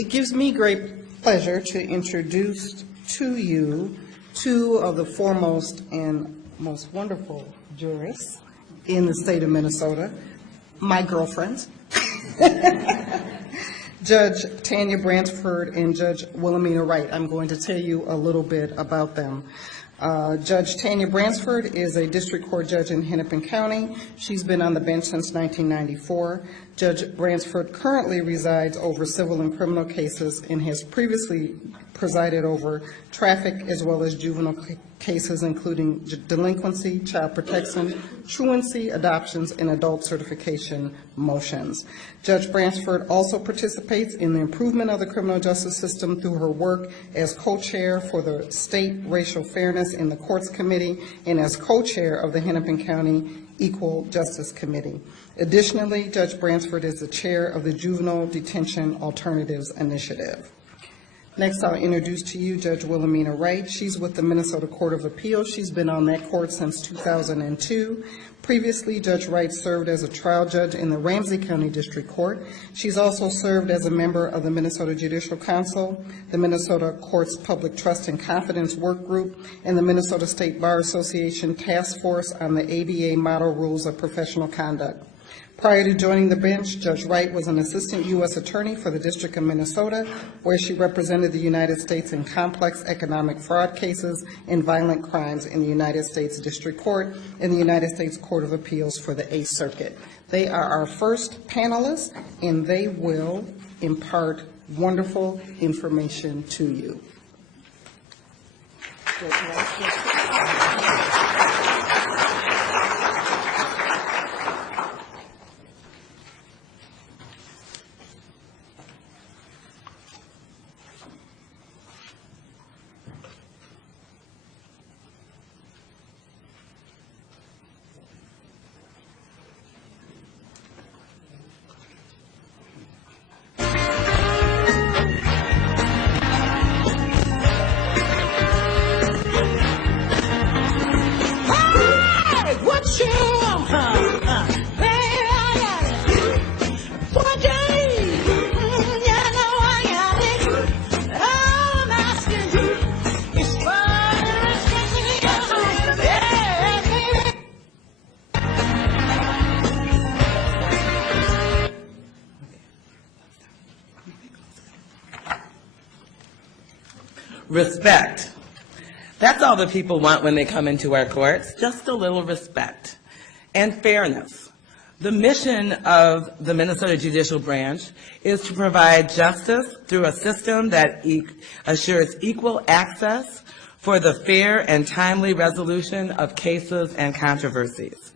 It gives me great pleasure to introduce to you two of the foremost and most wonderful jurists in the state of Minnesota, my girlfriends, Judge Tanya Bransford and Judge Wilhelmina Wright. I'm going to tell you a little bit about them. Judge Tanya Bransford is a district court judge in Hennepin County. She's been on the bench since 1994. Judge Bransford currently resides over civil and criminal cases and has previously presided over traffic as well as juvenile cases, including delinquency, child protection, truancy, adoptions, and adult certification motions. Judge Bransford also participates in the improvement of the criminal justice system through her work as co-chair for the State Racial Fairness in the Courts Committee and as co-chair of the Hennepin County Equal Justice Committee. Additionally, Judge Bransford is the chair of the Juvenile Detention Alternatives Initiative. Next, I'll introduce to you Judge Wilhelmina Wright. She's with the Minnesota Court of Appeals. She's been on that court since 2002. Previously, Judge Wright served as a trial judge in the Ramsey County District Court. She's also served as a member of the Minnesota Judicial Council, the Minnesota Courts Public Trust and Confidence Work Group, and the Minnesota State Bar Association Task Force on the ABA Model Rules of Professional Conduct. Prior to joining the bench, Judge Wright was an assistant U.S. attorney for the District of Minnesota, where she represented the United States in complex economic fraud cases and violent crimes in the United States District Court and the United States Court of Appeals for the Eighth Circuit. They are our first panelists, and they will impart wonderful information to you. Respect. That's all the people want when they come into our courts, just a little respect. And fairness. The mission of the Minnesota Judicial Branch is to provide justice through a system that assures equal access for the fair and timely resolution of cases and controversies.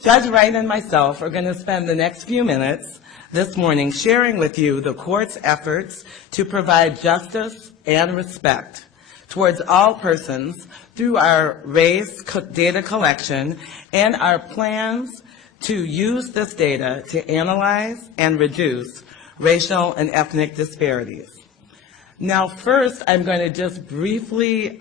Judge Wright and myself are going to spend the next few minutes this morning sharing with you the court's efforts to provide justice and respect towards all persons through our race data collection and our plans to use this data to analyze and reduce racial and ethnic disparities. Now, first, I'm going to just briefly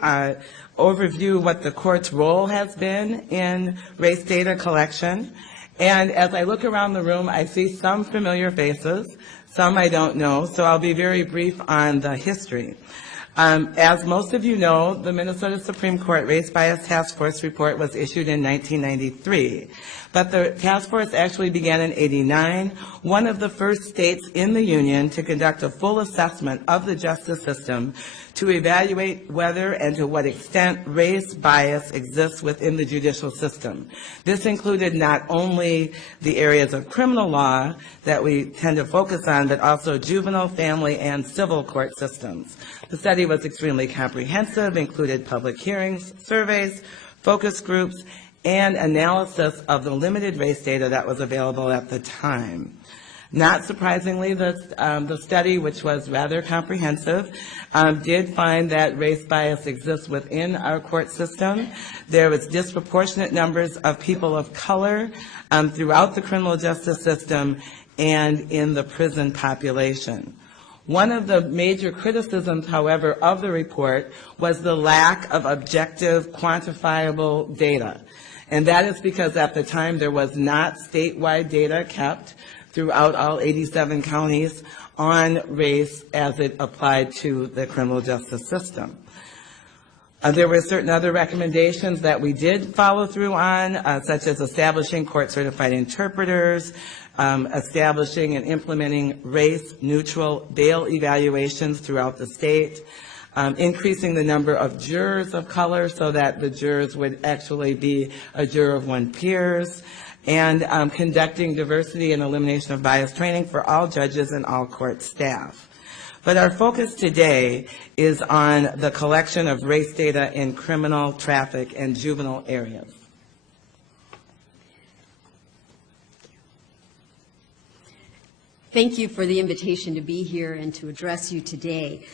overview what the court's role has been in race data collection. And as I look around the room, I see some familiar faces, some I don't know, so I'll be very brief on the history. As most of you know, the Minnesota Supreme Court Race Bias Task Force report was issued in 1993. But the task force actually began in '89, one of the first states in the union to conduct a full assessment of the justice system to evaluate whether and to what extent race bias exists within the judicial system. This included not only the areas of criminal law that we tend to focus on, but also juvenile, family, and civil court systems. The study was extremely comprehensive, included public hearings, surveys, focus groups, and analysis of the limited race data that was available at the time. Not surprisingly, the study, which was rather comprehensive, did find that race bias exists within our court system. There was disproportionate numbers of people of color throughout the criminal justice system and in the prison population. One of the major criticisms, however, of the report was the lack of objective, quantifiable data. And that is because at the time there was not statewide data kept throughout all 87 counties on race as it applied to the criminal justice system. There were certain other recommendations that we did follow through on, such as establishing court-certified interpreters, establishing and implementing race-neutral bail evaluations throughout the state, increasing the number of jurors of color so that the jurors would actually be a juror of one peers, and conducting diversity and elimination of bias training for all judges and all court staff. But our focus today is on the collection of race data in criminal, traffic, and juvenile areas. Thank you for the invitation to be here and to address you today.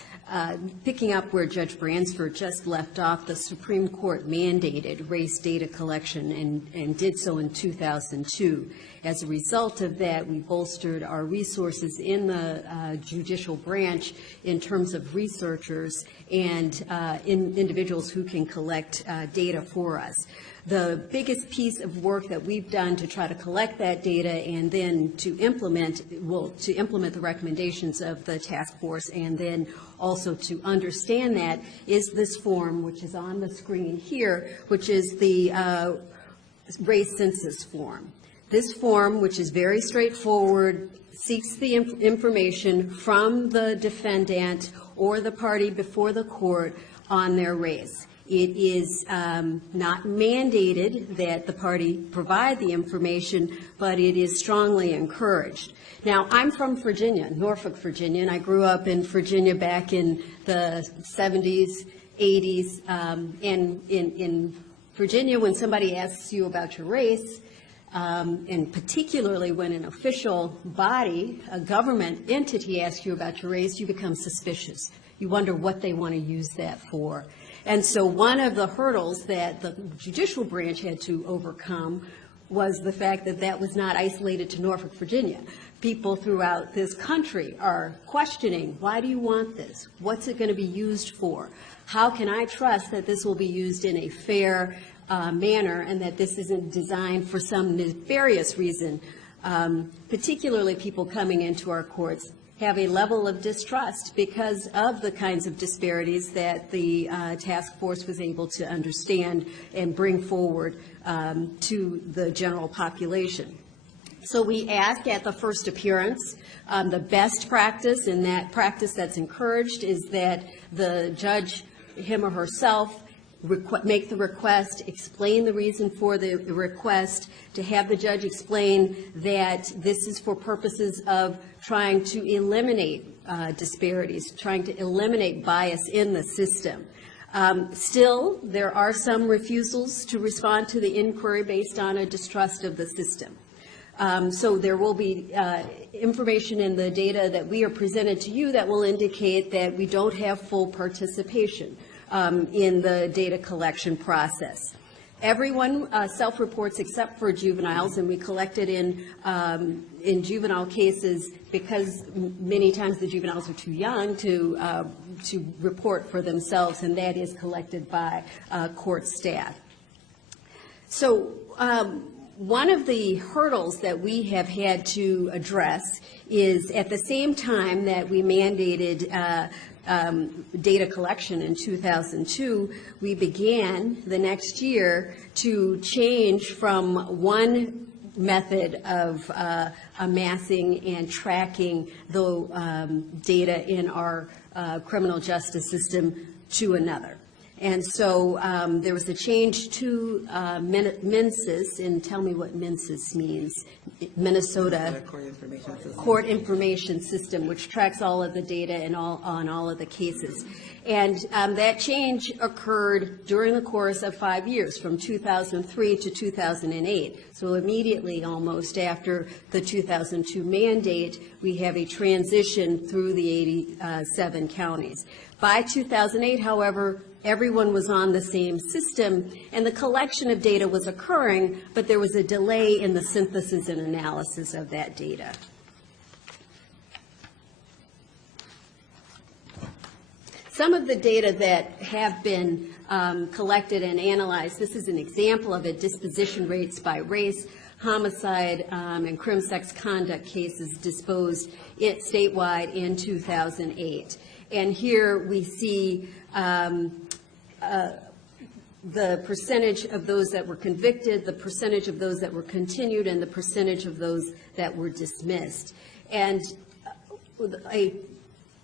Picking up where Judge Bransford just left off, the Supreme Court mandated race data collection and did so in 2002. As a result of that, we bolstered our resources in the judicial branch in terms of researchers and individuals who can collect data for us. The biggest piece of work that we've done to try to collect that data and then to implement the recommendations of the task force and then also to understand that is this form, which is on the screen here, which is the race census form. This form, which is very straightforward, seeks the information from the defendant or the party before the court on their race. It is not mandated that the party provide the information, but it is strongly encouraged. Now, I'm from Virginia, Norfolk, Virginia, and I grew up in Virginia back in the 70s, 80s. And in Virginia, when somebody asks you about your race, and particularly when an official body, a government entity asks you about your race, you become suspicious. You wonder what they want to use that for. And so one of the hurdles that the judicial branch had to overcome was the fact that that was not isolated to Norfolk, Virginia. People throughout this country are questioning, why do you want this? What's it going to be used for? How can I trust that this will be used in a fair manner and that this isn't designed for some nefarious reason? Particularly people coming into our courts have a level of distrust because of the kinds of disparities that the task force was able to understand and bring forward to the general population. So we ask at the first appearance, the best practice, and that practice that's encouraged is that the judge, him or herself, make the request, explain the reason for the request, to have the judge explain that this is for purposes of trying to eliminate disparities, trying to eliminate bias in the system. Still, there are some refusals to respond to the inquiry based on a distrust of the system. So there will be information in the data that we are presented to you that will indicate that we don't have full participation in the data collection process. Everyone self-reports except for juveniles, and we collected in juvenile cases because many times the juveniles are too young to report for themselves, and that is collected by court staff. So one of the hurdles that we have had to address is at the same time that we mandated data collection in 2002, we began the next year to change from one method of amassing and tracking the data in our criminal justice system to another. And so there was a change to MNCIS, and tell me what MNCIS means, Minnesota Court Information System, which tracks all of the data and on all of the cases. And that change occurred during the course of 5 years, from 2003 to 2008. So immediately, almost after the 2002 mandate, we have a transition through the 87 counties. By 2008, however, everyone was on the same system, and the collection of data was occurring, but there was a delay in the synthesis and analysis of that data. Some of the data that have been collected and analyzed, this is an example of it, disposition rates by race. homicide and crim sex conduct cases disposed statewide in 2008. And here we see the percentage of those that were convicted, the percentage of those that were continued, and the percentage of those that were dismissed. And a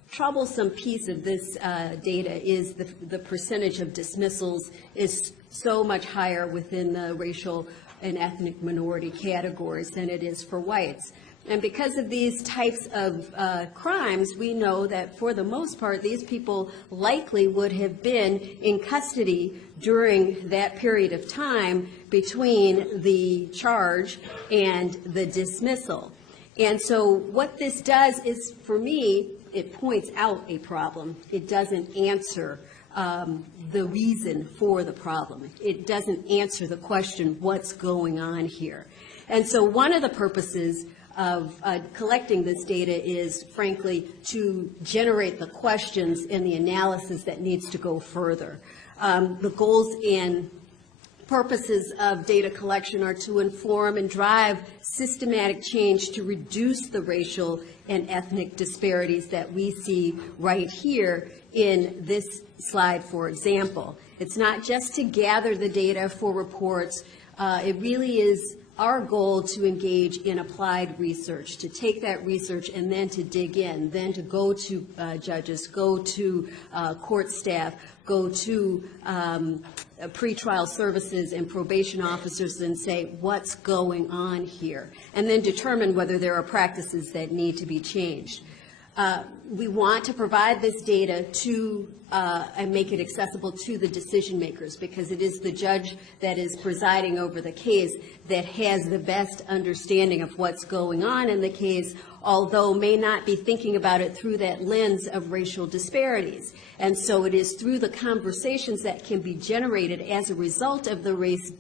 troublesome piece of this data is the percentage of dismissals is so much higher within the racial and ethnic minority categories than it is for whites. And because of these types of crimes, we know that for the most part, these people likely would have been in custody during that period of time between the charge and the dismissal. And so what this does is, for me, it points out a problem. It doesn't answer the reason for the problem. It doesn't answer the question, what's going on here? And so one of the purposes of collecting this data is, frankly, to generate the questions and the analysis that needs to go further. The goals and purposes of data collection are to inform and drive systematic change to reduce the racial and ethnic disparities that we see right here in this slide, for example. It's not just to gather the data for reports. It really is our goal to engage in applied research, to take that research and then to dig in, then to go to judges, go to court staff, go to pretrial services and probation officers and say, what's going on here? And then determine whether there are practices that need to be changed. We want to provide this data to and make it accessible to the decision makers, because it is the judge that is presiding over the case that has the best understanding of what's going on in the case, although may not be thinking about it through that lens of racial disparities. And so it is through the conversations that can be generated as a result of the race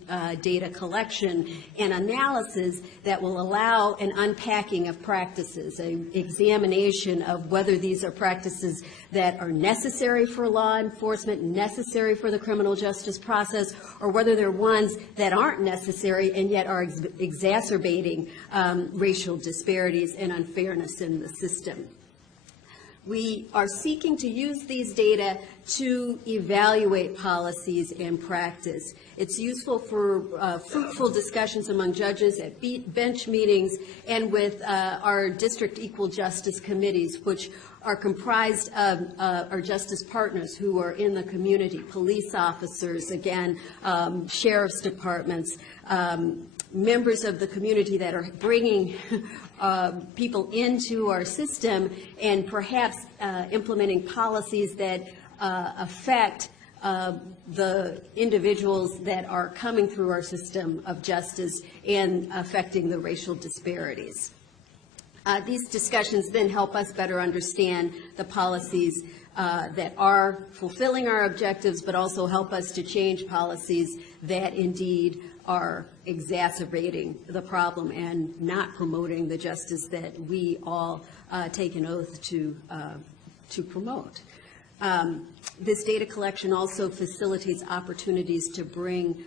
data collection and analysis that will allow an unpacking of practices, an examination of whether these are practices that are necessary for law enforcement, necessary for the criminal justice process, or whether they're ones that aren't necessary and yet are exacerbating racial disparities and unfairness in the system. We are seeking to use these data to evaluate policies and practice. It's useful for fruitful discussions among judges at bench meetings and with our district equal justice committees, which are comprised of our justice partners who are in the community, police officers, again, sheriff's departments, members of the community that are bringing people into our system and perhaps implementing policies that affect the individuals that are coming through our system of justice and affecting the racial disparities. These discussions then help us better understand the policies that are fulfilling our objectives, but also help us to change policies that indeed are exacerbating the problem and not promoting the justice that we all take an oath to promote. This data collection also facilitates opportunities to bring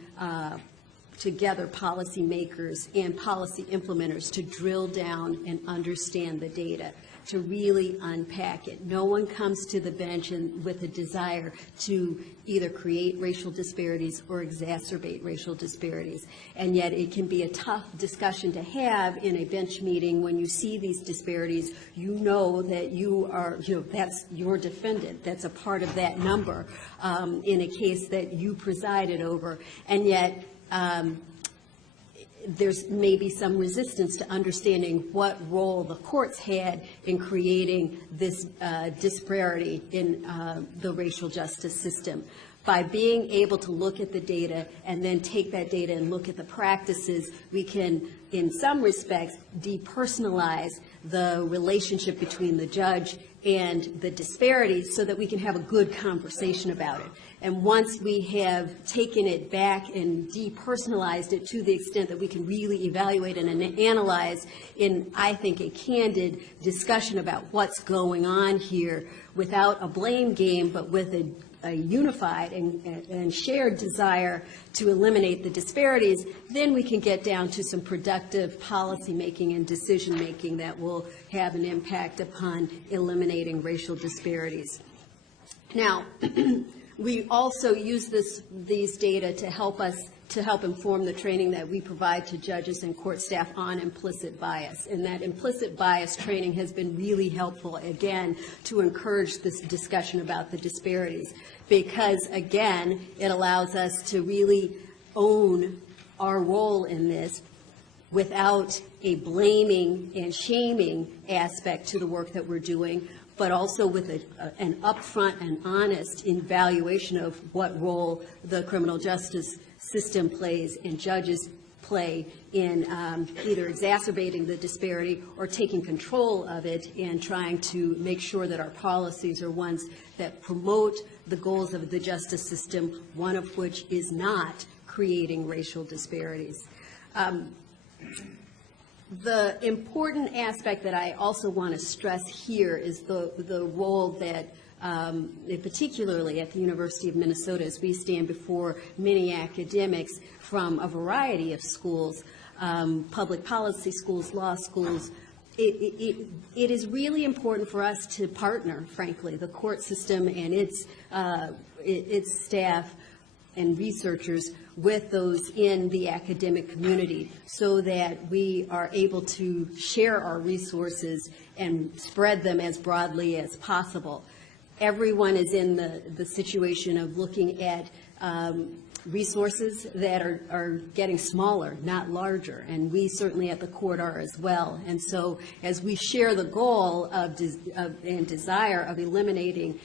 together policymakers and policy implementers to drill down and understand the data, to really unpack it. No one comes to the bench with a desire to either create racial disparities or exacerbate racial disparities. And yet it can be a tough discussion to have in a bench meeting when you see these disparities. You know that you are, that's your defendant. That's a part of that number in a case that you presided over. And yet there's maybe some resistance to understanding what role the courts had in creating this disparity in the racial justice system. By being able to look at the data and then take that data and look at the practices, we can, in some respects, depersonalize the relationship between the judge and the disparities so that we can have a good conversation about it. And once we have taken it back and depersonalized it to the extent that we can really evaluate and analyze in, I think, a candid discussion about what's going on here without a blame game, but with a a unified and shared desire to eliminate the disparities, then we can get down to some productive policy making and decision making that will have an impact upon eliminating racial disparities. Now, we also use these data to help inform the training that we provide to judges and court staff on implicit bias. And that implicit bias training has been really helpful, again, to encourage this discussion about the disparities. Because, again, it allows us to really own our role in this without a blaming and shaming aspect to the work that we're doing, but also with an upfront and honest evaluation of what role the criminal justice system plays and judges play in either exacerbating the disparity or taking control of it and trying to make sure that our policies are ones that promote the goals of the justice system, one of which is not creating racial disparities. The important aspect that I also want to stress here is the role that, particularly at the University of Minnesota, as we stand before many academics from a variety of schools, public policy schools, law schools. It is really important for us to partner, frankly, the court system and its staff and researchers with those in the academic community so that we are able to share our resources and spread them as broadly as possible. Everyone is in the situation of looking at resources that are getting smaller, not larger, and we certainly at the court are as well. And so as we share the goal and desire of eliminating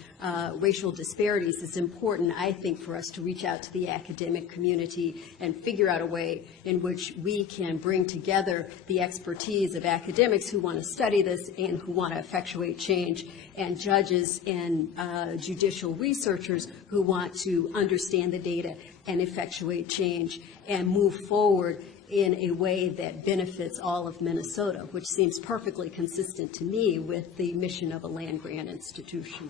racial disparities, it's important, I think, for us to reach out to the academic community and figure out a way in which we can bring together the expertise of academics who want to study this and who want to effectuate change, and judges and judicial researchers who want to understand the data and effectuate change and move forward in a way that benefits all of Minnesota, which seems perfectly consistent to me with the mission of a land-grant institution.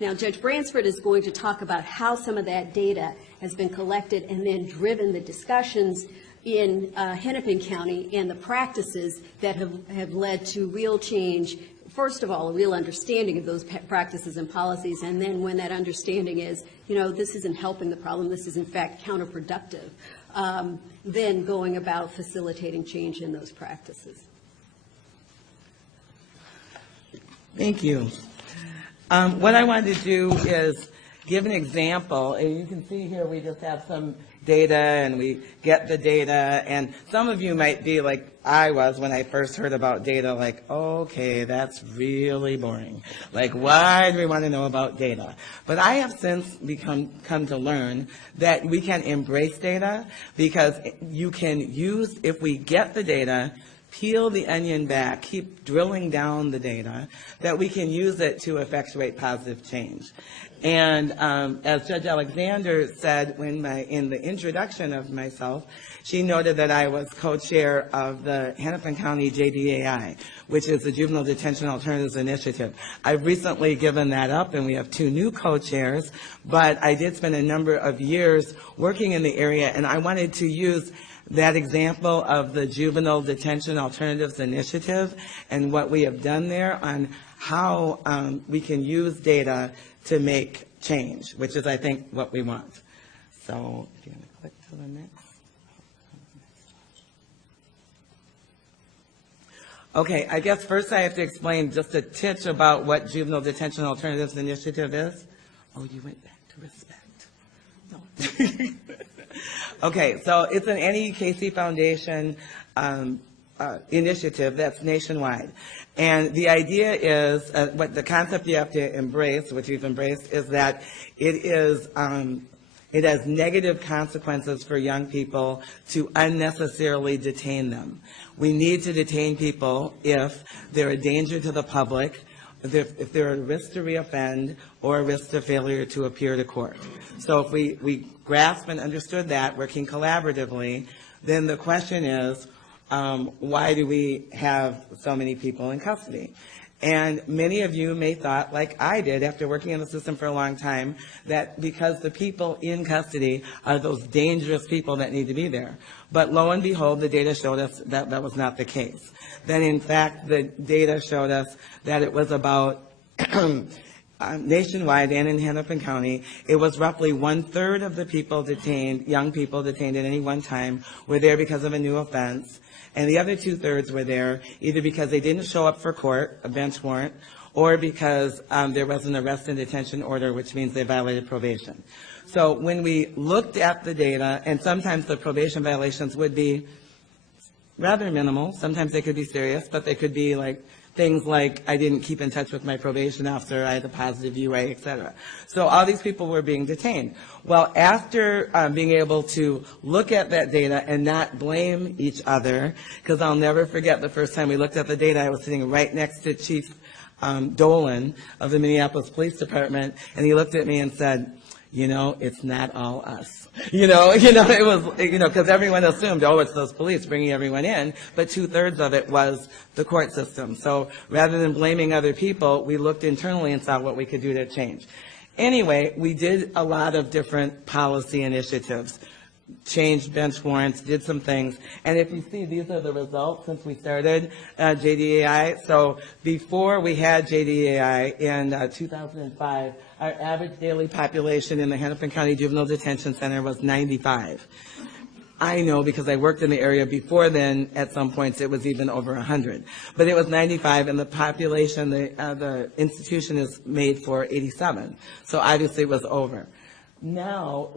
Now, Judge Bransford is going to talk about how some of that data has been collected and then driven the discussions in Hennepin County and the practices that have led to real change. First of all, a real understanding of those practices and policies, and then when that understanding is, this isn't helping the problem, this is in fact counterproductive, then going about facilitating change in those practices. Thank you. What I wanted to do is give an example, and you can see here we just have some data and we get the data, and some of you might be like I was when I first heard about data, like, okay, that's really boring. Like, why do we want to know about data? But I have since come to learn that we can embrace data because you can use, if we get the data, peel the onion back, keep drilling down the data, that we can use it to effectuate positive change. And as Judge Alexander said in the introduction of myself, she noted that I was co-chair of the Hennepin County JDAI, which is the Juvenile Detention Alternatives Initiative. I've recently given that up, and we have 2 new co-chairs, but I did spend a number of years working in the area, and I wanted to use that example of the Juvenile Detention Alternatives Initiative and what we have done there on how we can use data to make change, which is, I think, what we want. So if you're going to click to the next. Okay, I guess first I have to explain just a titch about what Juvenile Detention Alternatives Initiative is. Oh, you went back to respect. No. Okay, so it's an Annie Casey Foundation initiative that's nationwide. And the idea is, what the concept you have to embrace, which we've embraced, is that it has negative consequences for young people to unnecessarily detain them. We need to detain people if they're a danger to the public, if they're a risk to reoffend, or a risk to failure to appear to court. So if we grasp and understood that, working collaboratively, then the question is, why do we have so many people in custody? And many of you may thought, like I did after working in the system for a long time, that because the people in custody are those dangerous people that need to be there. But lo and behold, the data showed us that that was not the case. Then in fact, the data showed us that it was about nationwide and in Hennepin County, it was roughly 1/3 of the people detained, young people detained at any one time, were there because of a new offense. And the other 2/3 were there either because they didn't show up for court, a bench warrant, or because there was an arrest and detention order, which means they violated probation. So when we looked at the data, and sometimes the probation violations would be rather minimal, sometimes they could be serious, but they could be like things like I didn't keep in touch with my probation officer, I had a positive UA, et cetera. So all these people were being detained. Well, after being able to look at that data and not blame each other, because I'll never forget the first time we looked at the data, I was sitting right next to Chief Dolan of the Minneapolis Police Department, and he looked at me and said, you know, it's not all us. It was, because everyone assumed, oh, it's those police bringing everyone in, but 2/3 of it was the court system. So rather than blaming other people, we looked internally and saw what we could do to change. Anyway, we did a lot of different policy initiatives, changed bench warrants, did some things. And if you see, these are the results since we started JDAI. So before we had JDAI in 2005, our average daily population in the Hennepin County Juvenile Detention Center was 95. I know because I worked in the area before then, at some points it was even over 100. But it was 95, and the population, the institution is made for 87. So obviously it was over. Now,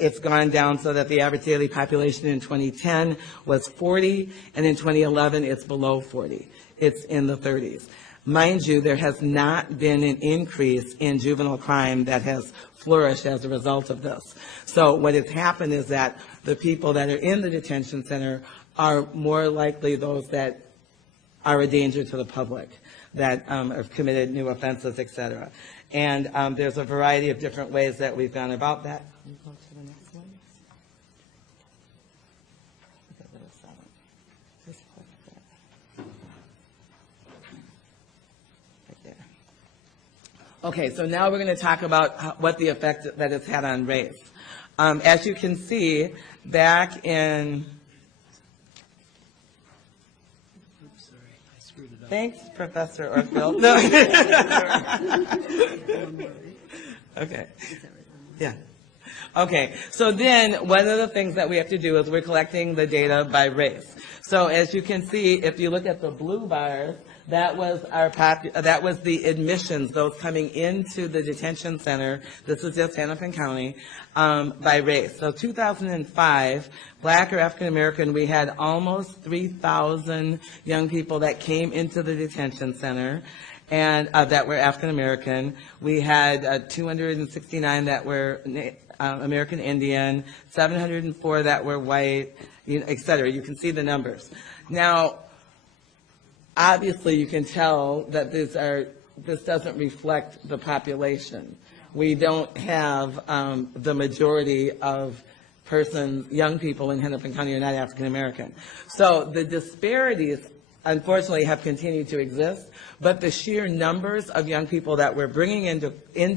it's gone down so that the average daily population in 2010 was 40, and in 2011 it's below 40. It's in the 30s. Mind you, there has not been an increase in juvenile crime that has flourished as a result of this. So what has happened is that the people that are in the detention center are more likely those that are a danger to the public, that have committed new offenses, et cetera. And there's a variety of different ways that we've gone about that. Can you go to the next one? Okay, there's 7. Just click that. Right there. Okay, so now we're going to talk about what the effect that it's had on race. As you can see, back in... Thanks, Professor Orfield. No. Okay. Yeah. Okay. So then one of the things that we have to do is we're collecting the data by race. So as you can see, if you look at the blue bars, that was that was the admissions, those coming into the detention center. This is just Hennepin County, by race. So 2005, Black or African American, we had almost 3,000 young people that came into the detention center, and that were African American. We had 269 that were American Indian, 704 that were white, et cetera. You can see the numbers. Now, obviously, you can tell that this doesn't reflect the population. We don't have the majority of young people in Hennepin County are not African American. So the disparities, unfortunately, have continued to exist, but the sheer numbers of young people that we're bringing into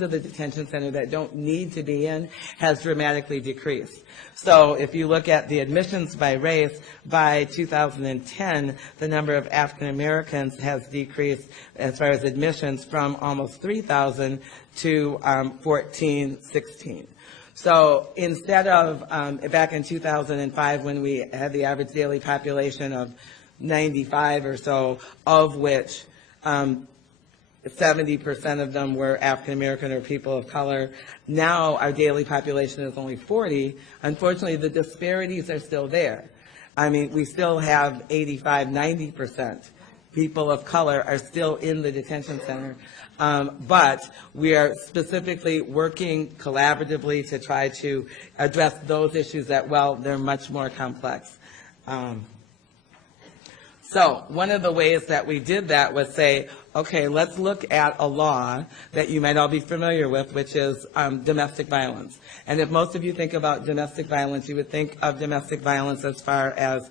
the detention center that don't need to be in has dramatically decreased. So if you look at the admissions by race, by 2010, the number of African Americans has decreased as far as admissions from almost 3,000 to 16. So instead of back in 2005 when we had the average daily population of 95 or so, of which 70% of them were African American or people of color. Now our daily population is only 40. Unfortunately, the disparities are still there. I mean, we still have 85, 90% people of color are still in the detention center. But we are specifically working collaboratively to try to address those issues that, well, they're much more complex. So one of the ways that we did that was say, okay, let's look at a law that you might all be familiar with, which is domestic violence. And if most of you think about domestic violence, you would think of domestic violence as far as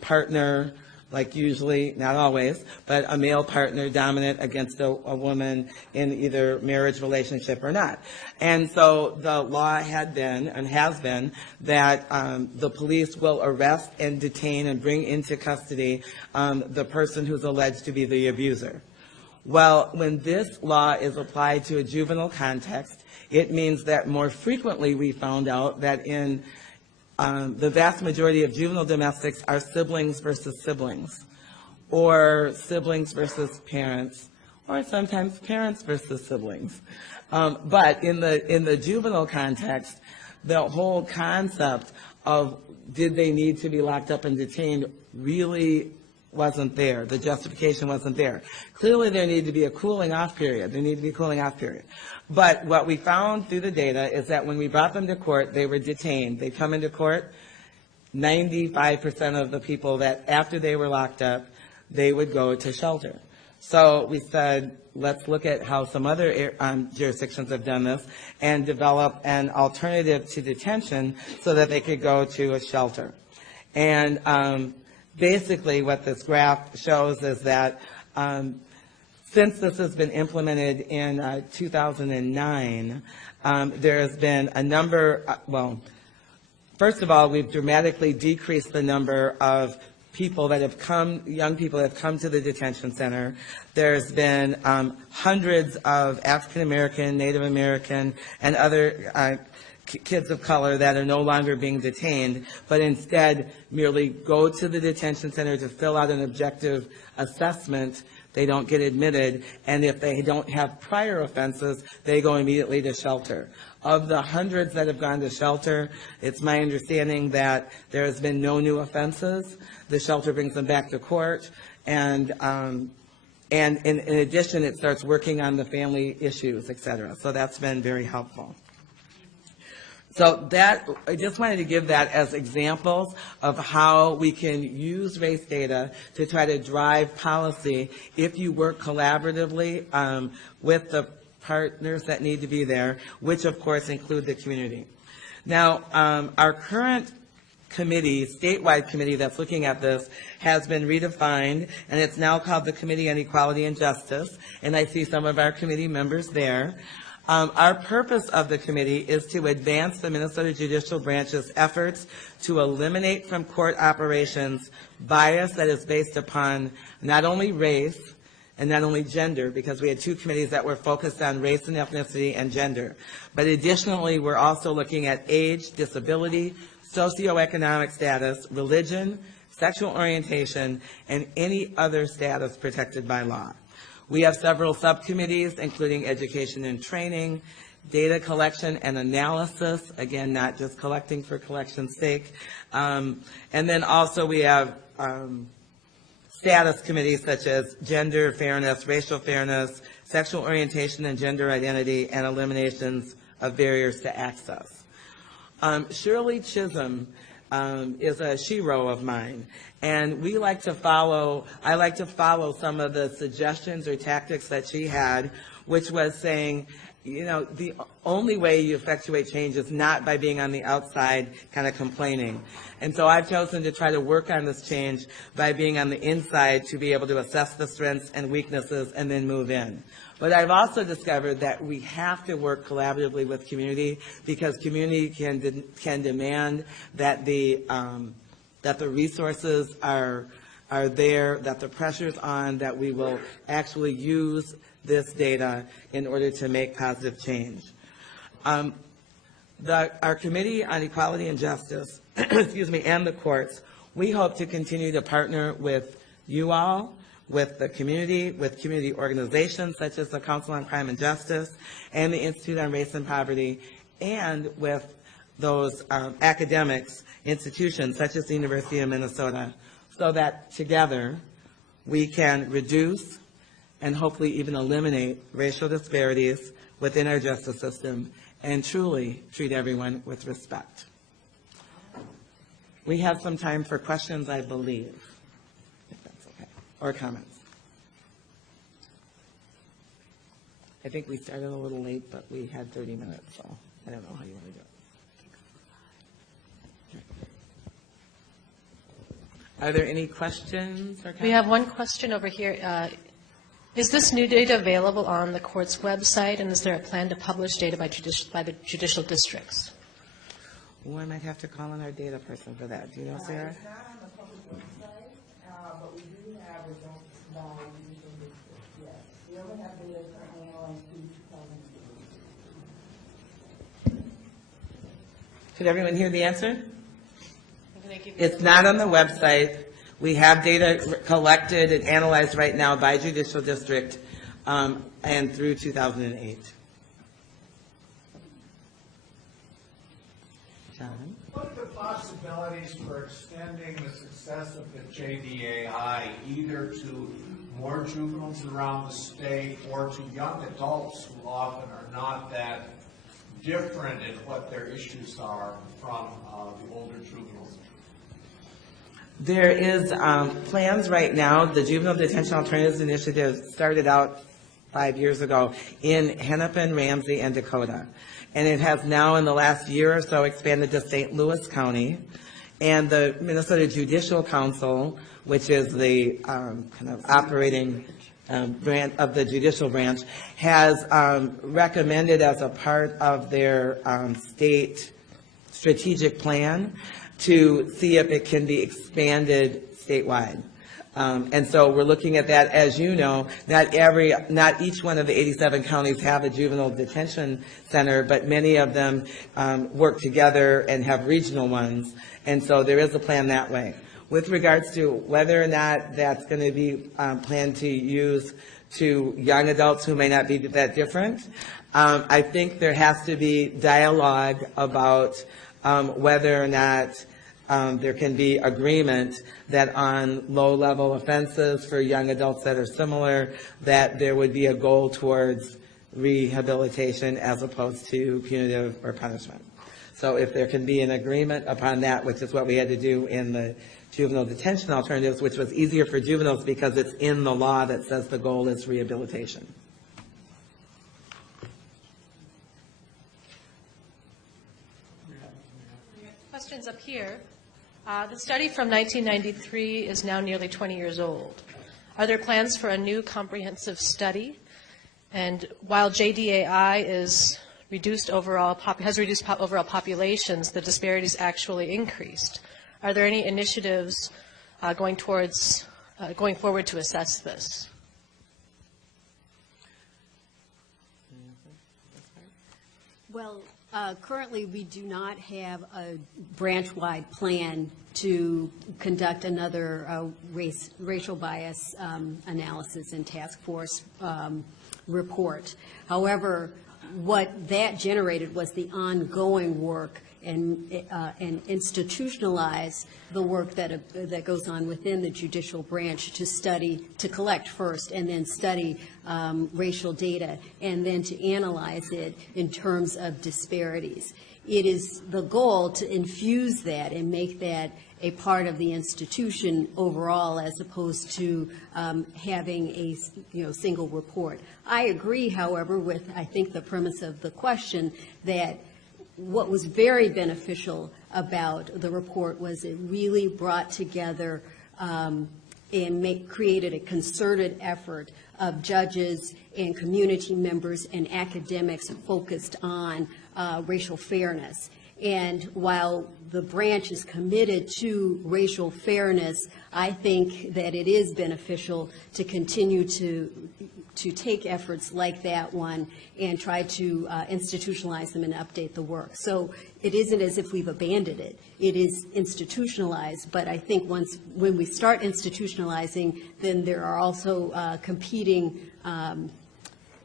partner like usually, not always, but a male partner dominant against a woman in either marriage relationship or not. And so the law had been and has been that the police will arrest and detain and bring into custody the person who's alleged to be the abuser. Well, when this law is applied to a juvenile context, it means that more frequently we found out that in the vast majority of juvenile domestics are siblings versus siblings, or siblings versus parents, or sometimes parents versus siblings. But in the juvenile context, the whole concept of did they need to be locked up and detained really wasn't there. The justification wasn't there. Clearly, there needed to be a cooling off period. There needed to be a cooling off period. But what we found through the data is that when we brought them to court, they were detained. They come into court, 95% of the people that after they were locked up, they would go to shelter. So we said, let's look at how some other jurisdictions have done this and develop an alternative to detention so that they could go to a shelter. And basically what this graph shows is that since this has been implemented in 2009, there has been a number, first of all, we've dramatically decreased the number of people that have come, young people that have come to the detention center. There's been hundreds of African American, Native American, and other kids of color that are no longer being detained, but instead merely go to the detention center to fill out an objective assessment. They don't get admitted, and if they don't have prior offenses, they go immediately to shelter. Of the hundreds that have gone to shelter, it's my understanding that there has been no new offenses. The shelter brings them back to court, and in addition, it starts working on the family issues, et cetera. So that's been very helpful. So that, I just wanted to give that as examples of how we can use race data to try to drive policy if you work collaboratively with the partners that need to be there, which of course include the community. Now, our current committee, statewide committee that's looking at this, has been redefined, and it's now called the Committee on Equality and Justice, and I see some of our committee members there. Our purpose of the committee is to advance the Minnesota Judicial Branch's efforts to eliminate from court operations bias that is based upon not only race and not only gender, because we had two committees that were focused on race and ethnicity and gender, but additionally we're also looking at age, disability, socioeconomic status, religion, sexual orientation, and any other status protected by law. We have several subcommittees, including education and training, data collection and analysis, again, not just collecting for collection's sake. And then also we have status committees such as gender fairness, racial fairness, sexual orientation and gender identity, and eliminations of barriers to access. Shirley Chisholm is a shero of mine, and I like to follow some of the suggestions or tactics that she had, which was saying, you know, the only way you effectuate change is not by being on the outside kind of complaining. And so I've chosen to try to work on this change by being on the inside to be able to assess the strengths and weaknesses and then move in. But I've also discovered that we have to work collaboratively with community, because community can demand that the resources are there, that the pressure's on, that we will actually use this data in order to make positive change. Our Committee on Equality and Justice, excuse me, and the courts, we hope to continue to partner with you all, with the community, with community organizations such as the Council on Crime and Justice and the Institute on Race and Poverty, and with those academics, institutions such as the University of Minnesota, so that together we can reduce and hopefully even eliminate racial disparities within our justice system and truly treat everyone with respect. We have some time for questions, I believe, if that's okay, or comments. I think we started a little late, but we had 30 minutes, so I don't know how you want to do it. Are there any questions or comments? We have one question over here. Is this new data available on the court's website, and is there a plan to publish data by the judicial districts? Oh, I might have to call on our data person for that. Do you know, Sarah? It's not on the public website, but we do have results by judicial district, yes. We only have data currently analyzed through 2008. Could everyone hear the answer? It's not on the website. We have data collected and analyzed right now by Judicial District and through 2008. John? What are the possibilities for extending the success of the JDAI either to more juveniles around the state or to young adults who often are not that different in what their issues are from the older juveniles? There is plans right now. The Juvenile Detention Alternatives Initiative started out 5 years ago in Hennepin, Ramsey, and Dakota. And it has now, in the last year or so, expanded to St. Louis County. And the Minnesota Judicial Council, which is the kind of operating branch of the judicial branch, has recommended as a part of their state strategic plan to see if it can be expanded statewide. And so we're looking at that. As you know, not each one of the 87 counties have a juvenile detention center, but many of them work together and have regional ones. And so there is a plan that way. With regards to whether or not that's going to be planned to use to young adults who may not be that different, I think there has to be dialogue about whether or not there can be agreement that on low-level offenses for young adults that are similar, that there would be a goal towards rehabilitation as opposed to punitive or punishment. So if there can be an agreement upon that, which is what we had to do in the juvenile detention alternatives, which was easier for juveniles because it's in the law that says the goal is rehabilitation. Questions up here. The study from 1993 is now nearly 20 years old. Are there plans for a new comprehensive study? And while JDAI has reduced overall populations, the disparities actually increased. Are there any initiatives going forward to assess this? Well, currently we do not have a branch-wide plan to conduct another racial bias analysis and task force report. However, what that generated was the ongoing work and institutionalize the work that goes on within the judicial branch to study, to collect first, and then study racial data, and then to analyze it in terms of disparities. It is the goal to infuse that and make that a part of the institution overall, as opposed to having a single report. I agree, however, with I think the premise of the question that what was very beneficial about the report was it really brought together and created a concerted effort of judges and community members and academics focused on racial fairness. And while the branch is committed to racial fairness, I think that it is beneficial to continue to take efforts like that one and try to institutionalize them and update the work. So it isn't as if we've abandoned it. It is institutionalized, but I think when we start institutionalizing, then there are also competing,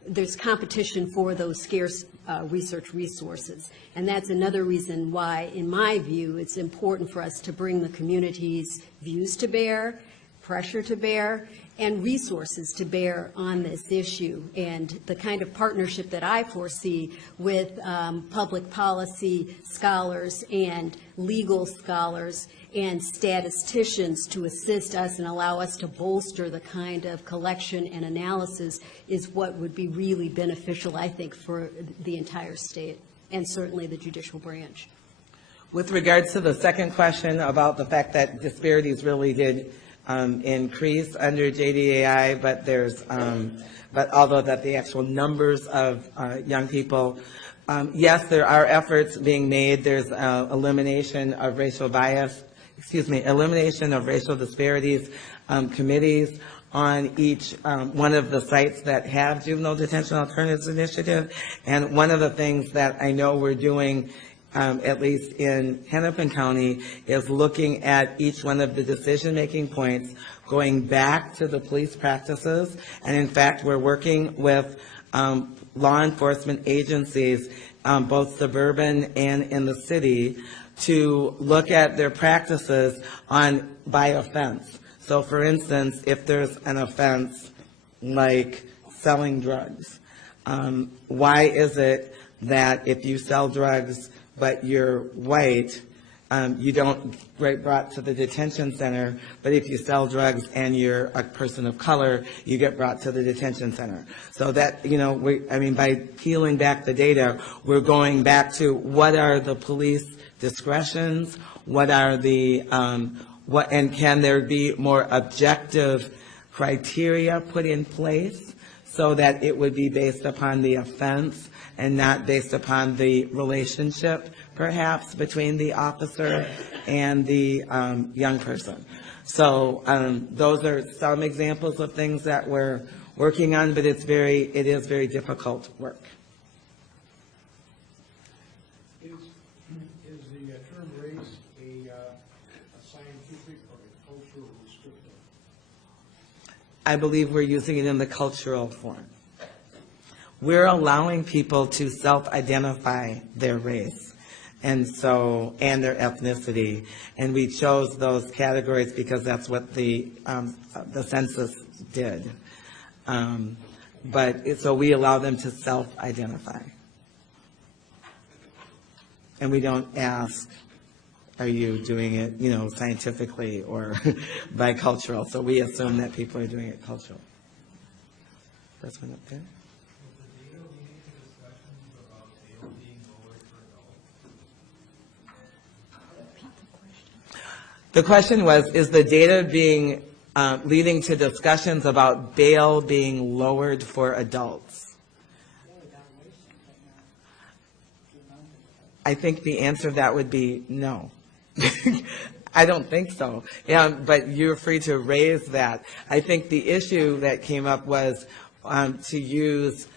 there's competition for those scarce research resources. And that's another reason why, in my view, it's important for us to bring the community's views to bear, pressure to bear, and resources to bear on this issue. And the kind of partnership that I foresee with public policy scholars and legal scholars and statisticians to assist us and allow us to bolster the kind of collection and analysis is what would be really beneficial, I think, for the entire state and certainly the judicial branch. With regards to the second question about the fact that disparities really did increase under JDAI, but although that the actual numbers of young people, yes, there are efforts being made. There's elimination of racial bias, elimination of racial disparities committees on each one of the sites that have Juvenile Detention Alternatives Initiative. And one of the things that I know we're doing, at least in Hennepin County, is looking at each one of the decision-making points, going back to the police practices. And in fact, we're working with law enforcement agencies, both suburban and in the city, to look at their practices by offense. So for instance, if there's an offense like selling drugs, why is it that if you sell drugs but you're white, you don't get brought to the detention center, but if you sell drugs and you're a person of color, you get brought to the detention center? So that, by peeling back the data, we're going back to what are the police discretions, what are the, and can there be more objective criteria put in place so that it would be based upon the offense and not based upon the relationship, perhaps, between the officer and the young person. So those are some examples of things that we're working on, but it is very difficult work. Is the term race a scientific or a cultural descriptor? I believe we're using it in the cultural form. We're allowing people to self-identify their race and their ethnicity, and we chose those categories because that's what the census did. So we allow them to self-identify, and we don't ask, are you doing it, scientifically or by cultural? So we assume that people are doing it cultural. That's one up there. The question was, is the data leading to discussions about bail being lowered for adults? I think the answer to that would be no. I don't think so. But you're free to raise that. I think the issue that came up was to use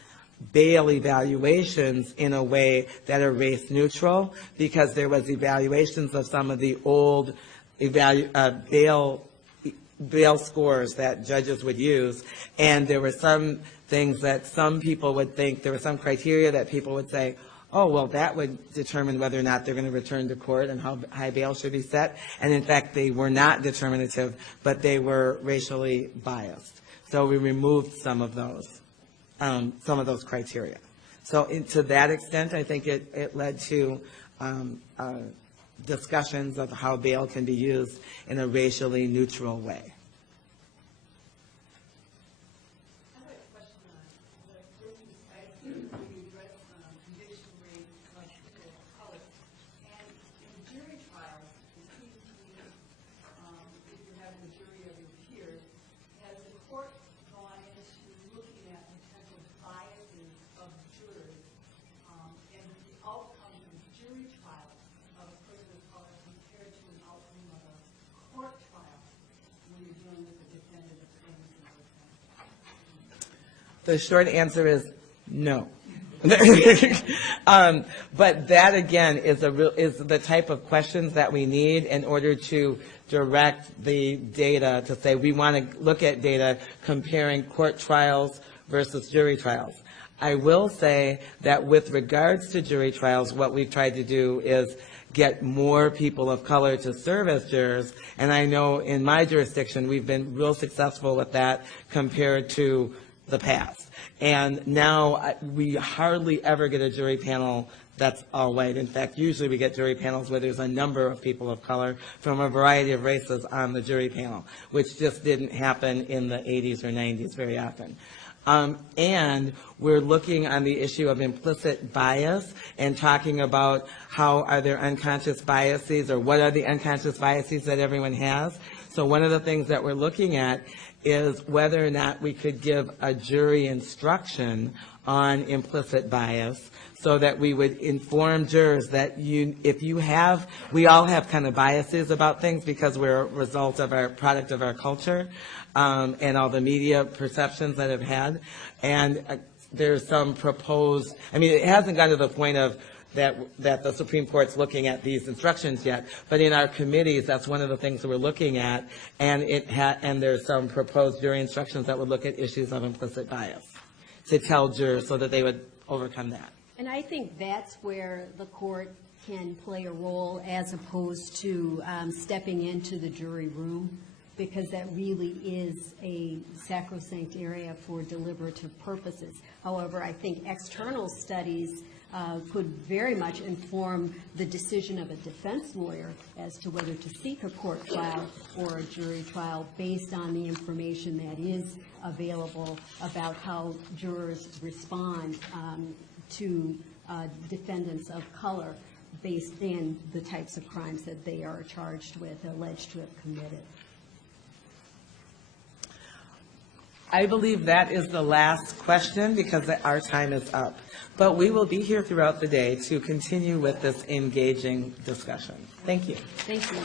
bail evaluations in a way that are race neutral, because there was evaluations of some of the old bail scores that judges would use, and there were some things that some people would think, there were some criteria that people would say, oh, well, that would determine whether or not they're going to return to court and how high bail should be set. And in fact, they were not determinative, but they were racially biased. So we removed some of those criteria. So to that extent, I think it led to discussions of how bail can be used in a racially neutral way. The short answer is no. But that, again, is the type of questions that we need in order to direct the data to say we want to look at data comparing court trials versus jury trials. I will say that with regards to jury trials, what we've tried to do is get more people of color to serve as jurors, and I know in my jurisdiction we've been real successful with that compared to the past. And now we hardly ever get a jury panel that's all white. In fact, usually we get jury panels where there's a number of people of color from a variety of races on the jury panel, which just didn't happen in the 80s or 90s very often. And we're looking on the issue of implicit bias and talking about how are there unconscious biases, or what are the unconscious biases that everyone has. So one of the things that we're looking at is whether or not we could give a jury instruction on implicit bias, so that we would inform jurors that we all have kind of biases about things because we're a result of our product of our culture, and all the media perceptions that have had. And there's some proposed, it hasn't gotten to the point of that the Supreme Court's looking at these instructions yet, but in our committees, that's one of the things that we're looking at, and there's some proposed jury instructions that would look at issues of implicit bias to tell jurors so that they would overcome that. And I think that's where the court can play a role as opposed to stepping into the jury room, because that really is a sacrosanct area for deliberative purposes. However, I think external studies could very much inform the decision of a defense lawyer as to whether to seek a court trial or a jury trial based on the information that is available about how jurors respond to defendants of color based in the types of crimes that they are charged with, alleged to have committed. I believe that is the last question because our time is up. But we will be here throughout the day to continue with this engaging discussion. Thank you. Thank you.